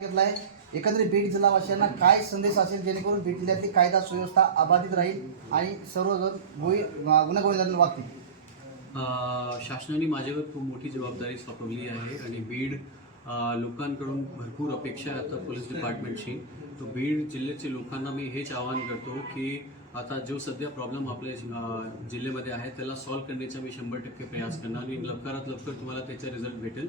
घेतला आहे एकंदरीत बीड जिल्हावासियांना काय संदेश असेल जेणेकरून बीड जिल्ह्यातली कायदा सुव्यवस्था अबाधित राहील आणि सर्वजण गोई गुन्हेगोविंदांना वागतील शासनाने माझ्यावर खूप मोठी जबाबदारी सोपवली आहे आणि बीड लोकांकडून भरपूर अपेक्षा आहे आता पोलीस डिपार्टमेंटची. तो बीड जिल्ह्याचे लोकांना मी हेच आवाहन करतो की आता जो सध्या प्रॉब्लेम आपल्या जिल्ह्यामध्ये आहे त्याला सॉल्व्ह करण्याचा मी शंभर टक्के प्रयास करणार आणि लवकरात लवकर तुम्हाला त्याचा रिझल्ट भेटेल.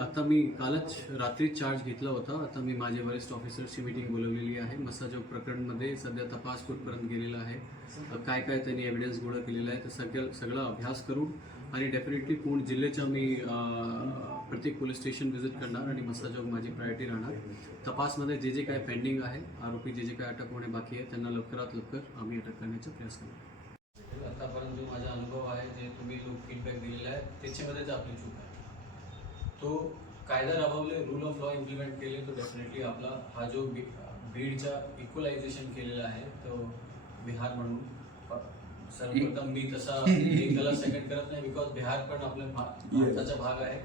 आता मी कालच रात्री चार्ज घेतला होता. आता मी माझ्या वरिष्ठ ऑफिसरची मीटिंग बोलवलेली आहे. मसाजोग प्रकरणमध्ये सध्या तपास कुठपर्यंत गेलेला आहे. काय काय त्यांनी एव्हिडन्स गोळा केलेला आहे तर सगळं सगळा अभ्यास करून आणि डेफिनेटली पूर्ण जिल्ह्याच्या मी प्रत्येक पोलीस स्टेशन व्हिजिट करणार आणि मसाजोग माझी प्रायोरिटी राहणार. तपासमध्ये जे जे काय पेंडिंग आहे आरोपी जे जे काय अटक होणे बाकी आहे त्यांना लवकरात लवकर आम्ही अटक करण्याचा प्रयास करू आतापर्यंत जो माझा अनुभव आहे जे तुम्ही लोक फीडबॅक दिलेला आहे त्याच्यामध्येच आपली चूक आहे? तो कायदा राबवले रूल ऑफ लॉ इम्प्लिमेंट केले तो डेफिनेटली आपला हा जो बी बीडचा इक्वलायझेशन केलेला आहे तो बिहार म्हणून. सर्वप्रथम मी तसा त्याला सेकंड करत नाही बिकॉज बिहार पण आपल्या भारताचा भाग आहे.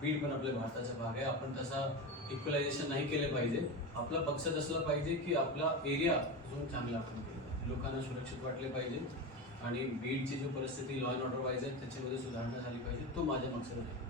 बीड पण आपल्या भारताचा भाग आहे. आपण तसा इक्वलायझेशन नाही केले पाहिजे. आपला मकसद असला पाहिजे की आपला एरिया अजून चांगला आपण केला. लोकांना सुरक्षित वाटले पाहिजे. आणि बीडची जो परिस्थिती लॉ अँड ऑर्डर वाईज आहे त्याच्यामध्ये सुधारणा झाली पाहिजे तो माझा मकसद आहे